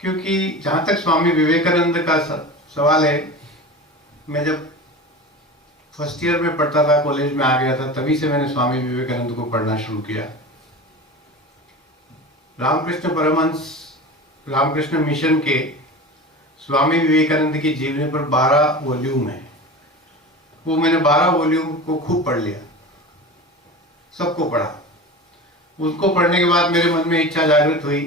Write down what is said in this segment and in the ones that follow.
क्योंकि जहां तक स्वामी विवेकानंद का सवाल है, मैं जब फर्स्ट ईयर में पढ़ता था, कॉलेज में आ गया था, तभी से मैंने स्वामी विवेकानंद को पढ़ना शुरू किया। रामकृष्ण परमहंस रामकृष्ण मिशन के स्वामी विवेकानंद की जीवनी पर 12 वॉल्यूम है। वो मैंने 12 वॉल्यूम को खूब पढ़ लिया, सबको पढ़ा। उसको पढ़ने के बाद मेरे मन में इच्छा जागृत हुई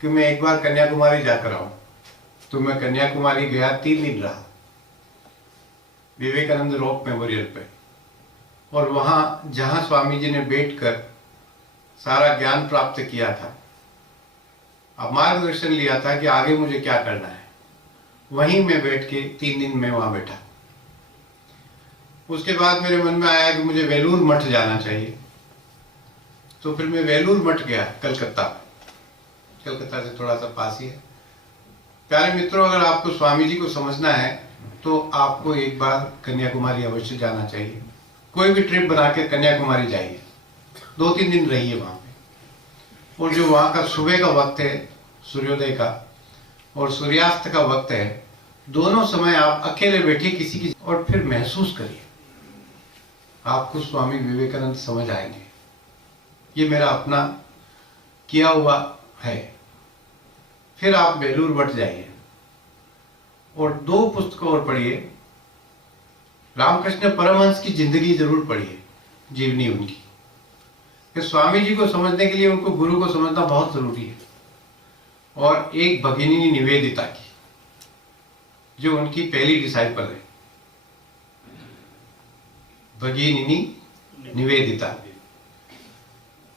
कि मैं एक बार कन्याकुमारी जाकर आऊं। तो मैं कन्याकुमारी गया, 3 दिन रहा विवेकानंद रॉक मेमोरियल पे, और वहां जहां स्वामी जी ने बैठकर सारा ज्ञान प्राप्त किया था, अब मार्गदर्शन लिया था कि आगे मुझे क्या करना है, वहीं मैं बैठ के 3 दिन में वहां बैठा। उसके बाद मेरे मन में आया कि मुझे वेलूर मठ जाना चाहिए। तो फिर मैं वेलूर मठ गया, कलकत्ता से थोड़ा सा पास ही है। प्यारे मित्रों, अगर आपको स्वामी जी को समझना है तो आपको एक बार कन्याकुमारी अवश्य जाना चाहिए। कोई भी ट्रिप बना के कन्याकुमारी जाइए, 2-3 दिन रहिए वहां पे। और जो वहां का सुबह का वक्त है सूर्योदय का, और सूर्यास्त का वक्त है, दोनों समय आप अकेले बैठिए किसी की, और फिर महसूस करिए, आपको स्वामी विवेकानंद समझ आएंगे। ये मेरा अपना किया हुआ है। फिर आप बेलूर मठ जाइए और 2 पुस्तकों और पढ़िए। रामकृष्ण परमहंस की जिंदगी जरूर पढ़िए, जीवनी उनकी, कि स्वामी जी को समझने के लिए उनको गुरु को समझना बहुत जरूरी है। और एक भगिनी निवेदिता की, जो उनकी पहली डिसाइपल है, भगिनी निवेदिता,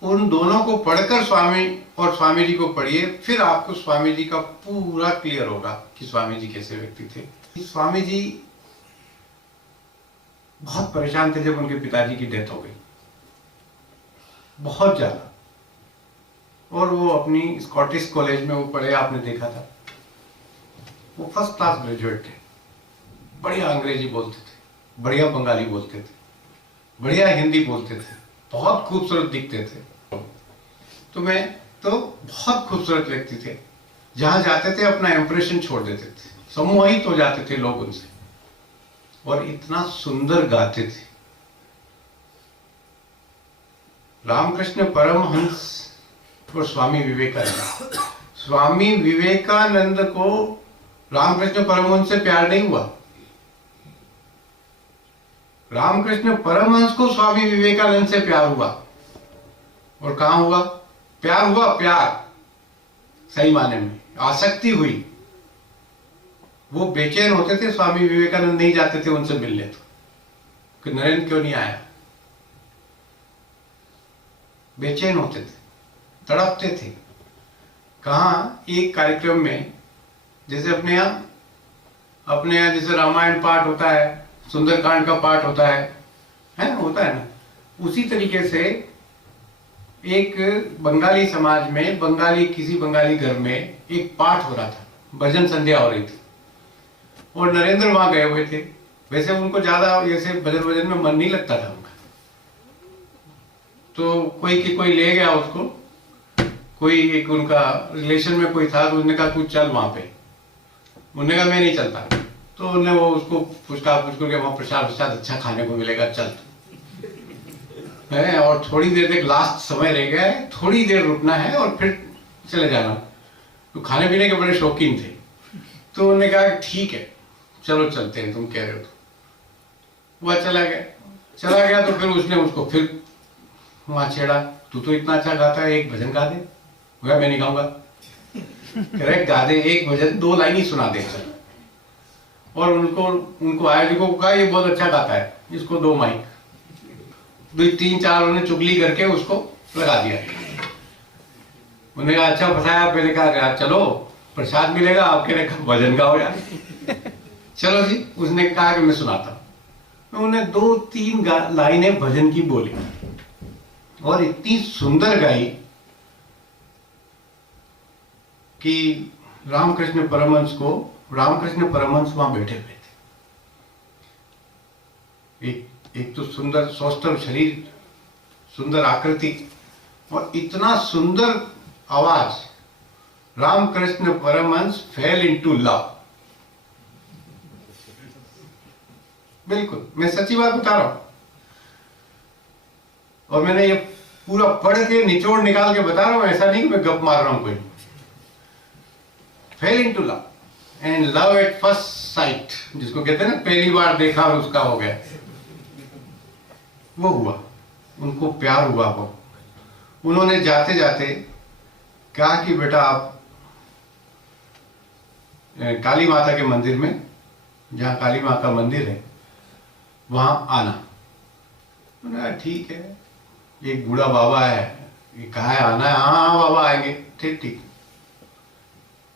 उन दोनों को पढ़कर स्वामी जी को पढ़िए। फिर आपको स्वामी जी का पूरा क्लियर होगा कि स्वामी जी कैसे व्यक्ति थे। स्वामी जी बहुत परेशान थे जब उनके पिताजी की डेथ हो गई, बहुत ज्यादा। और वो अपनी स्कॉटिश कॉलेज में वो पढ़े, आपने देखा था। वो फर्स्ट क्लास ग्रेजुएट थे, बढ़िया अंग्रेजी बोलते थे, बढ़िया बंगाली बोलते थे, बढ़िया हिंदी बोलते थे, बहुत खूबसूरत दिखते थे। तो बहुत खूबसूरत व्यक्ति थे। जहां जाते थे अपना इंप्रेशन छोड़ देते थे, सम्मोहित हो जाते थे लोग उनसे, और इतना सुंदर गाते थे। रामकृष्ण परमहंस और स्वामी विवेकानंद को रामकृष्ण परमहंस से प्यार नहीं हुआ, रामकृष्ण परमहंस को स्वामी विवेकानंद से प्यार हुआ। और कहां हुआ प्यार? हुआ प्यार सही माने में, आसक्ति हुई। वो बेचैन होते थे, स्वामी विवेकानंद नहीं जाते थे उनसे मिलने, तो कि नरेंद्र क्यों नहीं आया। बेचैन होते थे, तड़पते थे। कहा एक कार्यक्रम में, जैसे अपने यहाँ जैसे रामायण पाठ होता है, सुंदरकांड का पाठ होता है होता है ना, उसी तरीके से एक बंगाली समाज में, किसी बंगाली घर में एक पाठ हो रहा था, भजन संध्या हो रही थी, और नरेंद्र वहां गए हुए थे। वैसे उनको ज्यादा ऐसे भजन में मन नहीं लगता था उनका, तो कोई ले गया उसको, कोई एक उनका रिलेशन में कोई था, तो उसने कहा तू चल वहां पे। उन्होंने कहा मैं नहीं चलता। तो उन्होंने वो उसको पूछ के वहां प्रसाद अच्छा खाने को मिलेगा, चल है। और थोड़ी देर तक, लास्ट समय रह गया है, थोड़ी देर रुकना है और फिर चले जाना। तो खाने पीने के बड़े शौकीन थे, तो उन्होंने कहा ठीक है चलो चलते हैं, तुम कह रहे हो तो। वह चला गया। तो फिर उसने उसको फिर वहां छेड़ा, तू तो इतना अच्छा गाता है, एक भजन गा दे। मैं नहीं गाऊंगा। कह रहे गा दे एक भजन, 2 लाइन ही सुना दे चल। और उनको आयोजकों को कहा ये बहुत अच्छा गाता है, इसको 2 माइक। 3-4 उन्होंने चुगली करके उसको लगा दिया। उन्होंने कहा अच्छा फंसाया। पहले कहा चलो प्रसाद मिलेगा, आपके भजन गाओ यार। चलो जी, उसने कहा कि मैं सुनाता हूं। उन्होंने 2-3 लाइनें भजन की बोली, और इतनी सुंदर गाई कि रामकृष्ण परमहंस वहां बैठे हुए थे। एक तो सुंदर सौष्ठव शरीर, सुंदर आकृति, और इतना सुंदर आवाज, Ramakrishna Paramahamsa fell into love. बिल्कुल, मैं सच्ची बात बता रहा हूं, और मैंने ये पूरा पढ़ के निचोड़ निकाल के बता रहा हूं, ऐसा नहीं कि मैं गप मार रहा हूं कोई। Fail into love and love at first sight, जिसको कहते हैं ना, पहली बार देखा और उसका हो गया, वो हुआ। उनको प्यार हुआ। वो उन्होंने जाते जाते कहा कि बेटा आप काली माता के मंदिर में, जहां काली माता का मंदिर है, वहां आना। उन्होंने कहा ठीक है, एक बूढ़ा बाबा है, ये कहा है आना है, हाँ हाँ बाबा आएंगे, ठीक ठीक।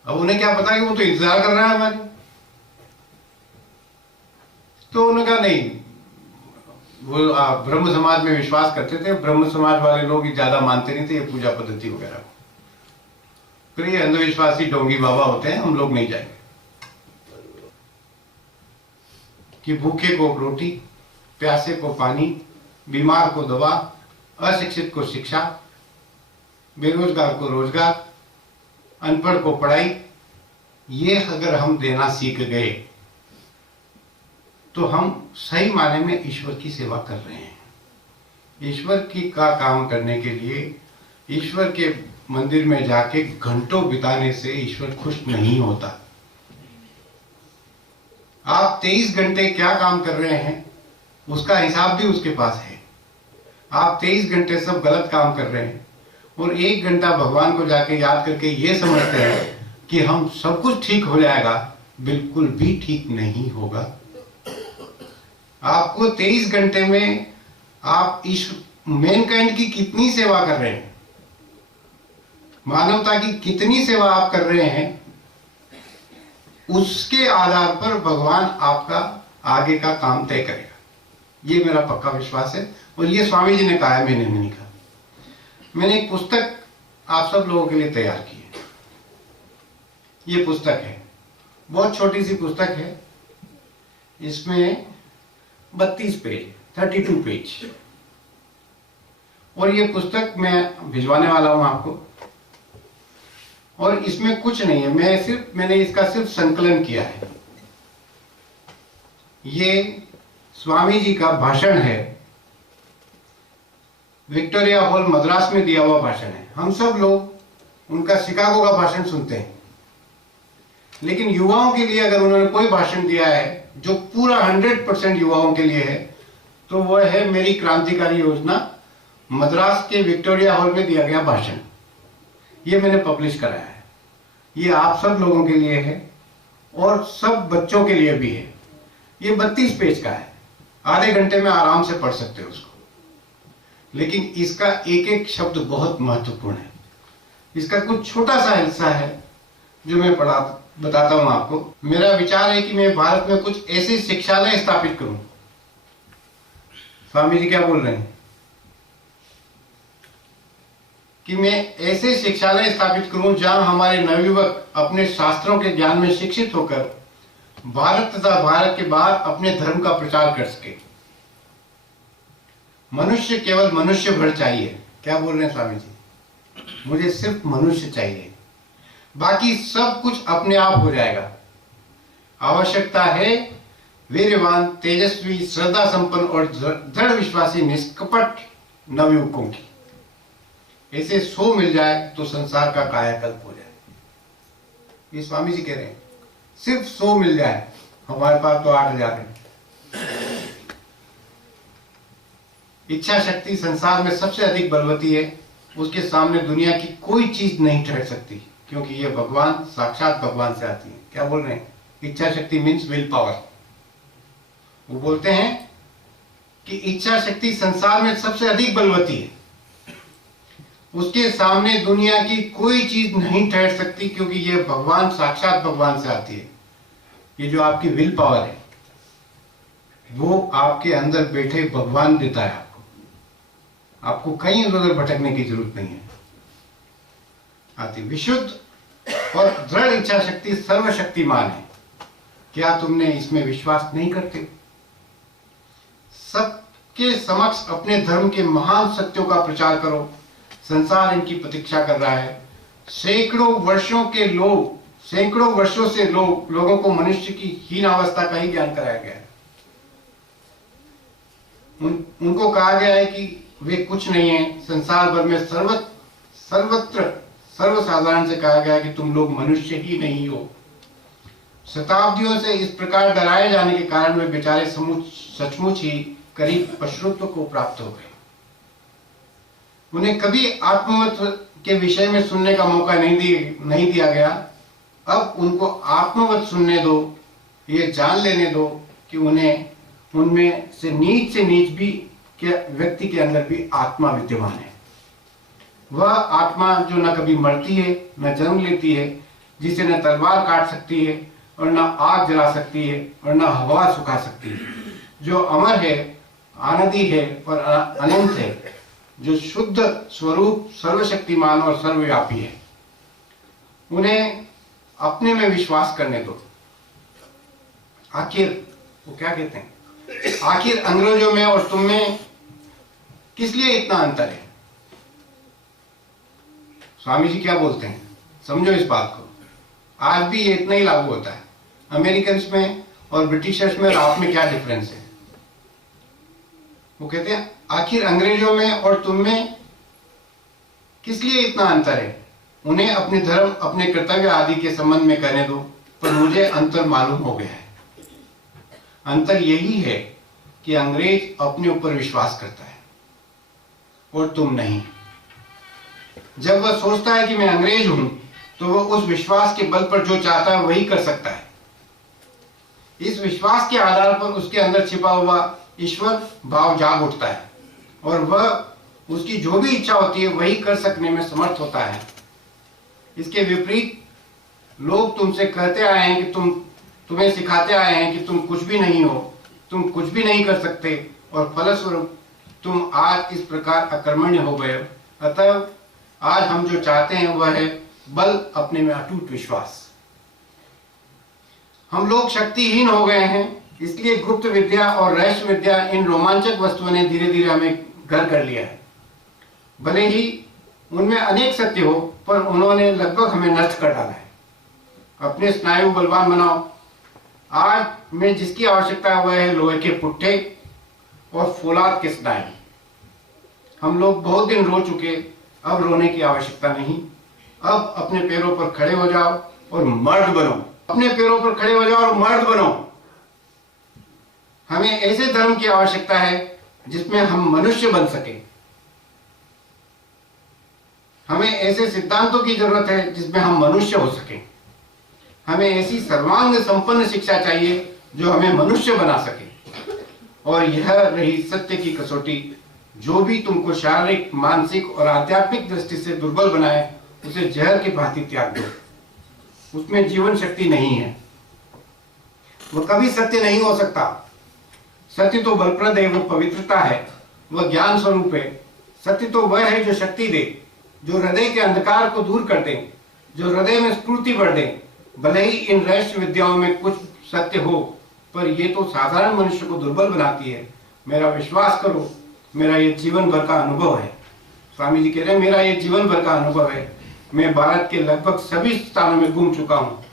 अब उन्हें क्या पता कि वो तो इंतजार कर रहा है हमारी। तो उन्होंने कहा नहीं, वो ब्रह्म समाज में विश्वास करते थे, ब्रह्म समाज वाले लोग ज्यादा मानते नहीं थे ये पूजा पद्धति वगैरह को, फिर ये अंधविश्वासी डोंगी बाबा होते हैं, हम लोग नहीं जाएंगे। कि भूखे को रोटी, प्यासे को पानी, बीमार को दवा, अशिक्षित को शिक्षा, बेरोजगार को रोजगार, अनपढ़ को पढ़ाई, ये अगर हम देना सीख गए तो हम सही माने में ईश्वर की सेवा कर रहे हैं। ईश्वर की का काम करने के लिए ईश्वर के मंदिर में जाके घंटों बिताने से ईश्वर खुश नहीं होता। आप 23 घंटे क्या काम कर रहे हैं उसका हिसाब भी उसके पास है। आप 23 घंटे सब गलत काम कर रहे हैं और 1 घंटा भगवान को जाके याद करके ये समझते हैं कि हम सब कुछ ठीक हो जाएगा, बिल्कुल भी ठीक नहीं होगा। आपको 23 घंटे में आप इस मैनकाइंड की कितनी सेवा कर रहे हैं, मानवता की कितनी सेवा आप कर रहे हैं, उसके आधार पर भगवान आपका आगे का काम तय करेगा। ये मेरा पक्का विश्वास है और ये स्वामी जी ने कहा है, मैंने नहीं कहा। मैंने एक पुस्तक आप सब लोगों के लिए तैयार की है। ये पुस्तक है, बहुत छोटी सी पुस्तक है, इसमें 32 पेज, 32 पेज, और ये पुस्तक मैं भिजवाने वाला हूं आपको। और इसमें कुछ नहीं है, मैंने इसका सिर्फ संकलन किया है। ये स्वामी जी का भाषण है, विक्टोरिया हॉल मद्रास में दिया हुआ भाषण है। हम सब लोग उनका शिकागो का भाषण सुनते हैं, लेकिन युवाओं के लिए अगर उन्होंने कोई भाषण दिया है जो पूरा 100% युवाओं के लिए है, तो वह है मेरी क्रांतिकारी योजना, मद्रास के विक्टोरिया हॉल में दिया गया भाषण। ये मैंने पब्लिश कराया है। ये आप सब लोगों के लिए है और सब बच्चों के लिए भी है। ये 32 पेज का है, आधे घंटे में आराम से पढ़ सकते हो उसको, लेकिन इसका एक एक शब्द बहुत महत्वपूर्ण है। इसका कुछ छोटा सा हिस्सा है जो मैं बताता हूं आपको। मेरा विचार है कि मैं भारत में कुछ ऐसे शिक्षालय स्थापित करूं। स्वामी जी क्या बोल रहे हैं कि मैं ऐसे शिक्षालय स्थापित करूं जहां हमारे नवयुवक अपने शास्त्रों के ज्ञान में शिक्षित होकर भारत तथा भारत के बाहर अपने धर्म का प्रचार कर सके। मनुष्य केवल मनुष्य भर चाहिए। क्या बोल रहे हैं स्वामी जी? मुझे सिर्फ मनुष्य चाहिए, बाकी सब कुछ अपने आप हो जाएगा। आवश्यकता है वीरवान, तेजस्वी, श्रद्धा संपन्न और दृढ़ विश्वासी निष्कपट नवयुवकों की। ऐसे 100 मिल जाए तो संसार का कायाकल्प हो जाए। ये स्वामी जी कह रहे हैं, सिर्फ 100 मिल जाए, हमारे पास तो 8,000 है। इच्छा शक्ति संसार में सबसे अधिक बलवती है, उसके सामने दुनिया की कोई चीज नहीं ठहर सकती, क्योंकि ये भगवान, साक्षात भगवान से आती है। क्या बोल रहे हैं? इच्छा शक्ति मीन्स विल पावर। वो बोलते हैं कि इच्छा शक्ति संसार में सबसे अधिक बलवती है, उसके सामने दुनिया की कोई चीज नहीं ठहर सकती, क्योंकि ये भगवान, साक्षात भगवान से आती है। ये जो आपकी विल पावर है वो आपके अंदर बैठे भगवान देता है आपको कहीं उधर भटकने की जरूरत नहीं है। आती विशुद्ध और दृढ़ इच्छा शक्ति सर्वशक्तिमान है। क्या तुमने इसमें विश्वास नहीं करते? सबके समक्ष अपने धर्म के महान सत्यों का प्रचार करो। संसार इनकी प्रतीक्षा कर रहा है। सैकड़ों वर्षों से लोगों को मनुष्य की हीन अवस्था का ही ज्ञान कराया गया है। उनको कहा गया है कि वे कुछ नहीं है। संसार भर में सर्वत्र सर्वसाधारण से कहा गया है कि तुम लोग मनुष्य ही नहीं हो। शताब्दियों से इस प्रकार डराए जाने के कारण वे बेचारे सचमुच ही करीब पशुत्व को प्राप्त हो गए। उन्हें कभी आत्मवत्व के विषय में सुनने का मौका नहीं दिया गया। अब उनको आत्मवत सुनने दो, ये जान लेने दो कि उनमें से नीच भी के व्यक्ति के अंदर भी आत्मा विद्यमान है। वह आत्मा जो न कभी मरती है, न जन्म लेती है, जिसे न तलवार काट सकती है और न आग जला सकती है और न हवा सुखा सकती है, जो अमर है, आनंदी है और अनंत है, जो शुद्ध स्वरूप, सर्वशक्तिमान और सर्वव्यापी है। उन्हें अपने में विश्वास करने दो। आखिर वो क्या कहते हैं, आखिर अंग्रेजों में और तुम में किस लिए इतना अंतर है? स्वामी जी क्या बोलते हैं, समझो इस बात को। आज भी ये इतना ही लागू होता है। अमेरिकन में और ब्रिटिशर्स में और आप में क्या डिफरेंस है? वो कहते हैं आखिर अंग्रेजों में और तुम में किस लिए इतना अंतर है? उन्हें अपने धर्म, अपने कर्तव्य आदि के संबंध में कहने दो, पर मुझे अंतर मालूम हो गया है। अंतर यही है कि अंग्रेज अपने ऊपर विश्वास करता है और तुम नहीं। जब वह सोचता है कि मैं अंग्रेज हूं, तो वह उस विश्वास के बल पर जो चाहता है वही कर सकता है। इस विश्वास के आधार पर उसके अंदर छिपा हुआ ईश्वर भाव जाग उठता है और वह उसकी जो भी इच्छा होती है वही कर सकने में समर्थ होता है। इसके विपरीत लोग तुमसे कहते आए हैं कि तुम्हें सिखाते आए हैं कि तुम कुछ भी नहीं हो, तुम कुछ भी नहीं कर सकते, और फलस्वरूप तुम आज इस प्रकार अकर्मण्य हो गए। अतः आज हम जो चाहते हैं वह है बल, अपने में अटूट विश्वास। हम लोग शक्तिहीन हो गए हैं, इसलिए गुप्त विद्या और रहस्य विद्या, इन रोमांचक वस्तुओं ने धीरे धीरे हमें घर कर लिया है। भले ही उनमें अनेक सत्य हो, पर उन्होंने लगभग हमें नष्ट कर डाला है। अपने स्नायु बलवान बनाओ। आज में जिसकी आवश्यकता है वह है लोहे के पुट्ठे और फौलाद के स्नायु। हम लोग बहुत दिन रो चुके, अब रोने की आवश्यकता नहीं। अब अपने पैरों पर खड़े हो जाओ और मर्द बनो। अपने पैरों पर खड़े हो जाओ और मर्द बनो। हमें ऐसे धर्म की आवश्यकता है जिसमें हम मनुष्य बन सके। हमें ऐसे सिद्धांतों की जरूरत है जिसमें हम मनुष्य हो सके। हमें ऐसी सर्वांग संपन्न शिक्षा चाहिए जो हमें मनुष्य बना सके। और यह रही सत्य की कसौटी। जो भी तुमको शारीरिक, मानसिक और आध्यात्मिक दृष्टि से दुर्बल बनाए, उसे जहर की भांति त्याग दो। उसमें जीवन शक्ति नहीं है, वह कभी सत्य नहीं हो सकता। सत्य तो बलप्रद है, वो पवित्रता है, वह ज्ञान स्वरूप है। सत्य तो वह है जो शक्ति दे, जो हृदय के अंधकार को दूर कर दे, जो हृदय में स्फूर्ति भर दे। भले ही इन रहस्य विद्याओं में कुछ सत्य हो, पर ये तो साधारण मनुष्य को दुर्बल बनाती है। मेरा विश्वास करो, मेरा ये जीवन भर का अनुभव है। स्वामी जी कह रहे हैं मेरा ये जीवन भर का अनुभव है। मैं भारत के लगभग सभी स्थानों में घूम चुका हूँ,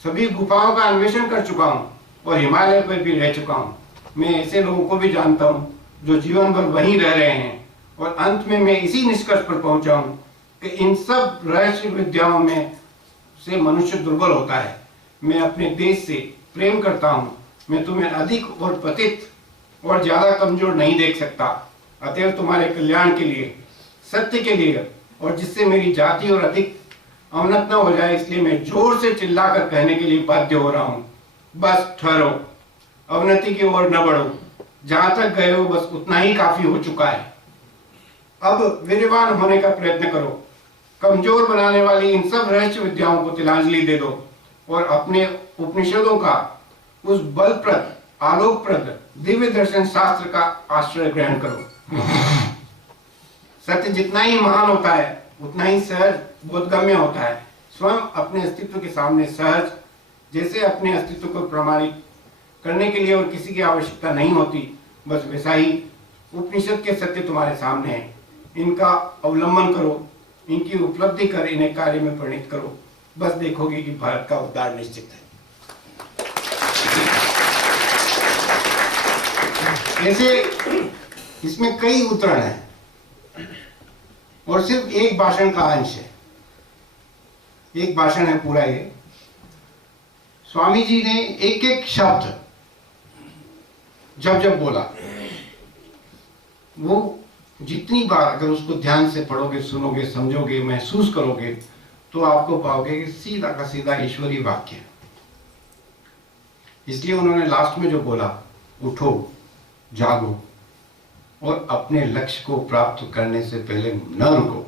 सभी गुफाओं का अन्वेषण कर चुका हूँ और हिमालय पर भी रह चुका हूँ। मैं ऐसे लोगों को भी जानता हूँ जो जीवन भर वहीं रह रहे हैं, और अंत में मैं इसी निष्कर्ष पर पहुंचा हूँ कि इन सब रहस्य विद्याओं में से मनुष्य दुर्बल होता है। मैं अपने देश से प्रेम करता हूँ। मैं तुम्हें अधिक और पतित और ज्यादा कमजोर नहीं देख सकता। अतएव तुम्हारे कल्याण के लिए, सत्य के लिए, और जिससे मेरी जाति और अधिक अवनत न हो जाए, इसलिए मैं जोर से चिल्लाकर कहने के लिए बाध्य हो रहा हूँ, बस ठहरो, अवनति की ओर न बढ़ो। जहां तक गए हो बस उतना ही काफी हो चुका है। अब वीर्यवान होने का प्रयत्न करो। कमजोर बनाने वाली इन सब रहस्य विद्याओं को तिलांजलि दे दो और अपने उपनिषदों का उस बलप्रद, आलोकप्रद दिव्य दर्शन शास्त्र का आश्रय ग्रहण करो। सत्य जितना ही महान होता है उतना ही सहज बोधगम्य होता है। स्वयं अपने अस्तित्व के सामने सहज, जैसे अपने अस्तित्व को प्रमाणित करने के लिए और किसी की आवश्यकता नहीं होती, बस वैसा ही उपनिषद के सत्य तुम्हारे सामने है। इनका अवलंबन करो, इनकी उपलब्धि कर इन्हें कार्य में परिणित करो, बस देखोगे कि भारत का उद्धार निश्चित है। ऐसे इसमें कई उदाहरण हैं और सिर्फ एक भाषण का अंश है, एक भाषण है पूरा ये। स्वामी जी ने एक एक शब्द जब जब बोला, वो जितनी बार अगर उसको ध्यान से पढ़ोगे, सुनोगे, समझोगे, महसूस करोगे, तो आपको पाओगे कि सीधा का सीधा ईश्वरीय वाक्य है। इसलिए उन्होंने लास्ट में जो बोला, उठो, जागो और अपने लक्ष्य को प्राप्त करने से पहले न रुको।